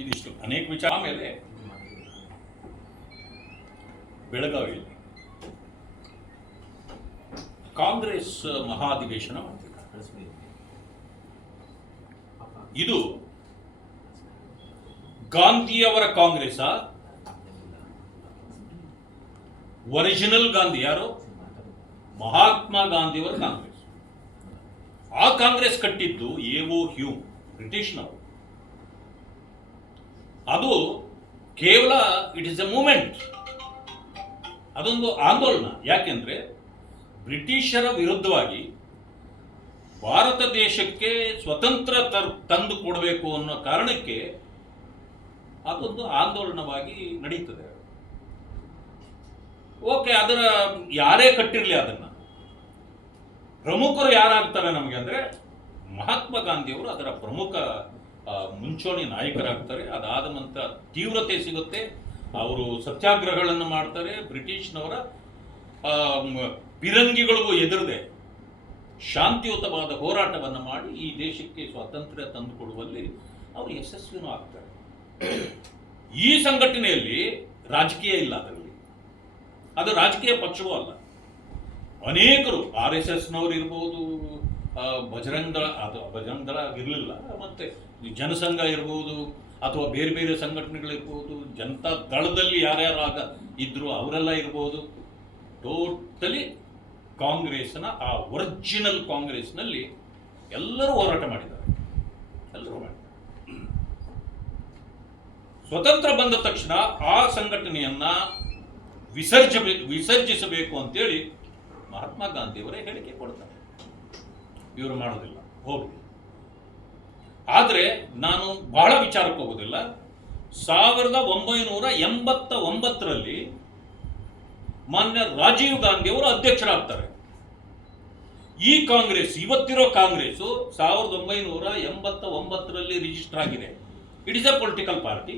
ಇದಿಷ್ಟು ಅನೇಕ ವಿಚಾರ. ಆಮೇಲೆ ಬೆಳಗಾವಿಯಲ್ಲಿ ಕಾಂಗ್ರೆಸ್ ಮಹಾಧಿವೇಶನ ಮಾಡ್ತಿದ್ದಾರೆ. ಇದು ಗಾಂಧಿಯವರ ಕಾಂಗ್ರೆಸ್, ಒರಿಜಿನಲ್ ಗಾಂಧಿ ಯಾರು? ಮಹಾತ್ಮ ಗಾಂಧಿಯವರ ಕಾಂಗ್ರೆಸ್. ಆ ಕಾಂಗ್ರೆಸ್ ಕಟ್ಟಿದ್ದು ಎಒ ಹ್ಯೂಮ್, ಬ್ರಿಟಿಷ್ನವರು. ಅದು ಕೇವಲ ಇಟ್ ಇಸ್ ಎ ಮೂಮೆಂಟ್, ಅದೊಂದು ಆಂದೋಲನ. ಯಾಕೆಂದ್ರೆ ಬ್ರಿಟಿಷರ ವಿರುದ್ಧವಾಗಿ ಭಾರತ ದೇಶಕ್ಕೆ ಸ್ವತಂತ್ರ ತಂದು ಕೊಡಬೇಕು ಅನ್ನೋ ಕಾರಣಕ್ಕೆ ಅದೊಂದು ಆಂದೋಲನವಾಗಿ ನಡೀತದೆ. ಓಕೆ, ಅದರ ಯಾರೇ ಕಟ್ಟಿರಲಿ, ಅದನ್ನ ಪ್ರಮುಖರು ಯಾರಾಗ್ತಾರೆ ನಮಗೆ ಅಂದ್ರೆ ಮಹಾತ್ಮ ಗಾಂಧಿಯವರು ಅದರ ಪ್ರಮುಖ ಮುಂಚೂಣಿ ನಾಯಕರಾಗ್ತಾರೆ. ಅದಾದ ನಂತರ ತೀವ್ರತೆ ಸಿಗುತ್ತೆ, ಅವರು ಸತ್ಯಾಗ್ರಹಗಳನ್ನು ಮಾಡ್ತಾರೆ. ಬ್ರಿಟಿಷ್ನವರ ಪಿರಂಗಿಗಳಿಗೂ ಎದುರದೆ ಶಾಂತಿಯುತವಾದ ಹೋರಾಟವನ್ನು ಮಾಡಿ ಈ ದೇಶಕ್ಕೆ ಸ್ವಾತಂತ್ರ್ಯ ತಂದುಕೊಡುವಲ್ಲಿ ಅವರು ಯಶಸ್ವಿನೂ ಆಗ್ತಾರೆ. ಈ ಸಂಘಟನೆಯಲ್ಲಿ ರಾಜಕೀಯ ಇಲ್ಲ, ಅದರಲ್ಲಿ ಅದು ರಾಜಕೀಯ ಪಕ್ಷವೂ ಅಲ್ಲ. ಅನೇಕರು RSSನವರು ಇರ್ಬೋದು, ಬಜರಂಗ ದಳ ಇರಲಿಲ್ಲ, ಮತ್ತೆ ಜನಸಂಘ ಇರ್ಬೋದು, ಅಥವಾ ಬೇರೆ ಬೇರೆ ಸಂಘಟನೆಗಳಿರ್ಬೋದು, ಜನತಾ ದಳದಲ್ಲಿ ಯಾರ್ಯಾರು ಆಗ ಇದ್ರು ಅವರೆಲ್ಲ ಇರ್ಬೋದು. ಟೋಟಲಿ ಕಾಂಗ್ರೆಸ್ನ ಆ ಒರಿಜಿನಲ್ ಕಾಂಗ್ರೆಸ್ನಲ್ಲಿ ಎಲ್ಲರೂ ಹೋರಾಟ ಮಾಡಿದ್ದಾರೆ. ಎಲ್ಲರೂ ಮಾಡಿದ್ದಾರೆ. ಸ್ವತಂತ್ರ ಬಂದ ತಕ್ಷಣ ಆ ಸಂಘಟನೆಯನ್ನ ವಿಸರ್ಜಿಸಬೇಕು ಅಂತೇಳಿ ಮಹಾತ್ಮ ಗಾಂಧಿಯವರೇ ಹೇಳಿಕೆ ಕೊಡ್ತಾರೆ. ಇವರು ಮಾಡೋದಿಲ್ಲ, ಹೋಗಲಿ. ಆದರೆ ನಾನು ಬಹಳ ವಿಚಾರಕ್ಕೆ ಹೋಗೋದಿಲ್ಲ. 1989ರಲ್ಲಿ ಮಾನ್ಯ ರಾಜೀವ್ ಗಾಂಧಿಯವರು ಅಧ್ಯಕ್ಷರಾಗ್ತಾರೆ. ಈ ಕಾಂಗ್ರೆಸ್, ಇವತ್ತಿರೋ ಕಾಂಗ್ರೆಸ್ 1989ರಲ್ಲಿ ರಿಜಿಸ್ಟರ್ ಆಗಿದೆ. It is a political party.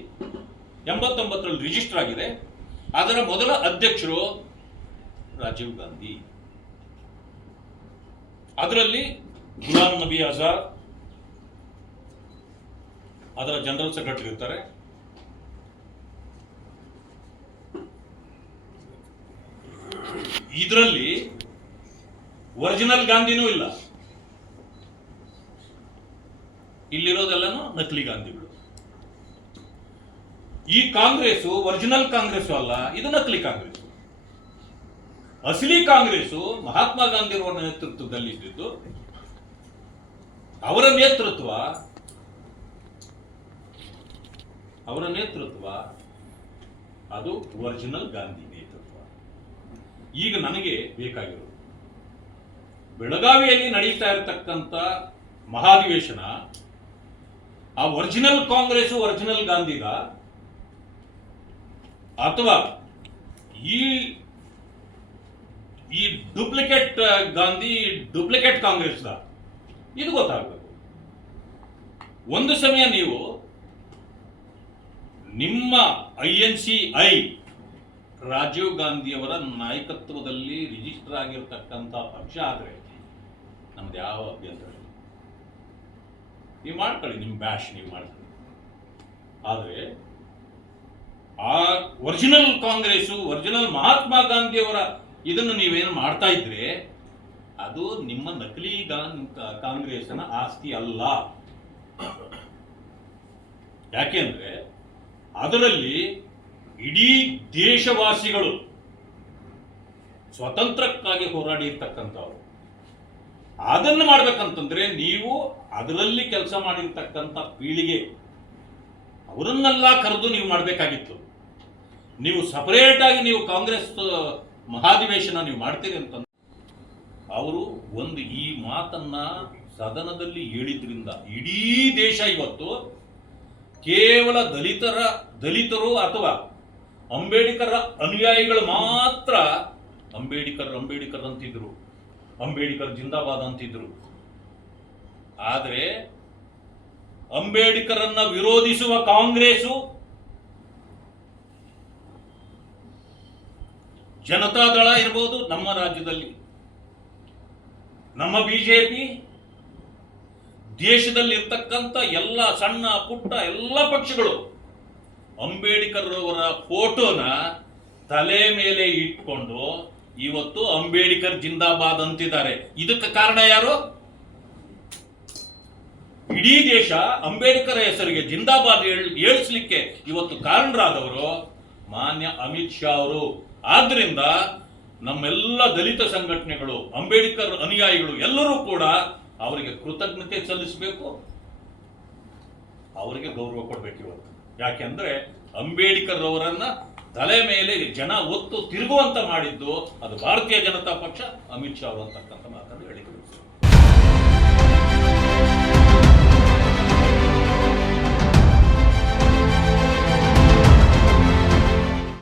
89ರಲ್ಲಿ ರಿಜಿಸ್ಟರ್ ಆಗಿದೆ. ಅದರ ಮೊದಲ ಅಧ್ಯಕ್ಷರು ರಾಜೀವ್ ಗಾಂಧಿ. ಅದರಲ್ಲಿ ಗುಲಾಂ ನಬಿ ಆಜಾದ್ ಅದರ ಜನರಲ್ ಸೆಕ್ರೆಟರಿ ಇರ್ತಾರೆ. ಇದರಲ್ಲಿ ಒರಿಜಿನಲ್ ಗಾಂಧಿನೂ ಇಲ್ಲ, ಇಲ್ಲಿರೋದೆಲ್ಲನೂ ನಕಲಿ ಗಾಂಧಿಗಳು. ಈ ಕಾಂಗ್ರೆಸ್ ಒರಿಜಿನಲ್ ಕಾಂಗ್ರೆಸ್ ಅಲ್ಲ, ಇದು ನಕಲಿ ಕಾಂಗ್ರೆಸ್. ಅಸಲಿ ಕಾಂಗ್ರೆಸ್ ಮಹಾತ್ಮ ಗಾಂಧಿಯವರ ನೇತೃತ್ವದಲ್ಲಿ ಇದ್ದಿದ್ದು. ಅವರ ನೇತೃತ್ವ ಅದು ಒರಿಜಿನಲ್ ಗಾಂಧಿ ನೇತೃತ್ವ. ಈಗ ನನಗೆ ಬೇಕಾಗಿರೋದು ಬೆಳಗಾವಿಯಲ್ಲಿ ನಡೀತಾ ಇರತಕ್ಕಂಥ ಮಹಾಧಿವೇಶನ ಆ ಒರಿಜಿನಲ್ ಕಾಂಗ್ರೆಸ್ ಒರಿಜಿನಲ್ ಗಾಂಧಿಗ, ಅಥವಾ ಈ ಡೂಪ್ಲಿಕೇಟ್ ಗಾಂಧಿ ಡೂಪ್ಲಿಕೇಟ್ ಕಾಂಗ್ರೆಸ್ ಇದು ಗೊತ್ತಾಗಬೇಕು. ಒಂದು ಸಮಯ ನೀವು ನಿಮ್ಮ INCI ರಾಜೀವ್ ಗಾಂಧಿಯವರ ನಾಯಕತ್ವದಲ್ಲಿ ರಿಜಿಸ್ಟರ್ ಆಗಿರತಕ್ಕಂಥ ಪಕ್ಷ ಆದರೆ ನಮ್ದು ಯಾವ ಅಭ್ಯಂತರ ಇಲ್ಲ. ನೀವು ಮಾಡ್ಕೊಳ್ಳಿ, ನಿಮ್ಮ ಬ್ಯಾಶ್ ನೀವು ಮಾಡ್ಕೊಳ್ಳಿ. ಆದರೆ ಆ ಒರಿಜಿನಲ್ ಕಾಂಗ್ರೆಸ್ ಒರಿಜಿನಲ್ ಮಹಾತ್ಮ ಗಾಂಧಿಯವರ ಇದನ್ನು ನೀವೇನು ಮಾಡ್ತಾ ಇದ್ರೆ ಅದು ನಿಮ್ಮ ನಕಲಿ ಕಾಂಗ್ರೆಸ್ನ ಆಸ್ತಿ ಅಲ್ಲ. ಯಾಕೆಂದ್ರೆ ಅದರಲ್ಲಿ ಇಡೀ ದೇಶವಾಸಿಗಳು ಸ್ವತಂತ್ರಕ್ಕಾಗಿ ಹೋರಾಡಿರ್ತಕ್ಕಂಥವ್ರು. ಅದನ್ನು ಮಾಡ್ಬೇಕಂತಂದ್ರೆ ನೀವು ಅದರಲ್ಲಿ ಕೆಲಸ ಮಾಡಿರ್ತಕ್ಕಂಥ ಪೀಳಿಗೆ ಅವರನ್ನೆಲ್ಲ ಕರೆದು ನೀವು ಮಾಡಬೇಕಾಗಿತ್ತು. ನೀವು ಸಪರೇಟ್ ಆಗಿ ನೀವು ಕಾಂಗ್ರೆಸ್ ಮಹಾಧಿವೇಶನ ನೀವು ಮಾಡ್ತೀರಿ ಅಂತ ಅವರು ಈ ಮಾತನ್ನ ಸದನದಲ್ಲಿ ಹೇಳಿದ್ರಿಂದ ಇಡೀ ದೇಶ ಇವತ್ತು ಕೇವಲ ದಲಿತರು ಅಥವಾ ಅಂಬೇಡ್ಕರ್ ಅನುಯಾಯಿಗಳು ಮಾತ್ರ ಅಂಬೇಡ್ಕರ್ ಅಂತಿದ್ರು, ಅಂಬೇಡ್ಕರ್ ಜಿಂದಾಬಾದ್ ಅಂತಿದ್ರು. ಆದರೆ ಅಂಬೇಡ್ಕರನ್ನ ವಿರೋಧಿಸುವ ಕಾಂಗ್ರೆಸ್ಸು, ಜನತಾದಳ ಇರಬಹುದು ನಮ್ಮ ರಾಜ್ಯದಲ್ಲಿ, ನಮ್ಮ ಬಿಜೆಪಿ ದೇಶದಲ್ಲಿ ಇರ್ತಕ್ಕಂಥ ಎಲ್ಲ ಸಣ್ಣ ಪುಟ್ಟ ಎಲ್ಲ ಪಕ್ಷಗಳು ಅಂಬೇಡ್ಕರ್ ಅವರ ಫೋಟೋನ ತಲೆ ಮೇಲೆ ಇಟ್ಕೊಂಡು ಇವತ್ತು ಅಂಬೇಡ್ಕರ್ ಜಿಂದಾಬಾದ್ ಅಂತಿದ್ದಾರೆ. ಇದಕ್ಕೆ ಕಾರಣ ಯಾರು? ಇಡೀ ದೇಶ ಅಂಬೇಡ್ಕರ್ ಹೆಸರಿಗೆ ಜಿಂದಾಬಾದ್ ಹೇಳಿಸ್ಲಿಕ್ಕೆ ಇವತ್ತು ಕಾರಣರಾದವರು ಮಾನ್ಯ ಅಮಿತ್ ಶಾ ಅವರು. ಆದ್ರಿಂದ ನಮ್ಮೆಲ್ಲ ದಲಿತ ಸಂಘಟನೆಗಳು, ಅಂಬೇಡ್ಕರ್ ಅನುಯಾಯಿಗಳು ಎಲ್ಲರೂ ಕೂಡ ಅವರಿಗೆ ಕೃತಜ್ಞತೆ ಸಲ್ಲಿಸಬೇಕು, ಅವರಿಗೆ ಗೌರವ ಕೊಡಬೇಕು ಇವತ್ತು. ಯಾಕೆಂದ್ರೆ ಅಂಬೇಡ್ಕರ್ ಅವರನ್ನ ತಲೆ ಮೇಲೆ ಜನ ಒತ್ತು ತಿರುಗುವಂತ ಮಾಡಿದ್ದು ಅದು ಭಾರತೀಯ ಜನತಾ ಪಕ್ಷ, ಅಮಿತ್ ಶಾ ಅವರು ಅಂತಕ್ಕಂಥ ಮಾತನ್ನು ಹೇಳಿದರು.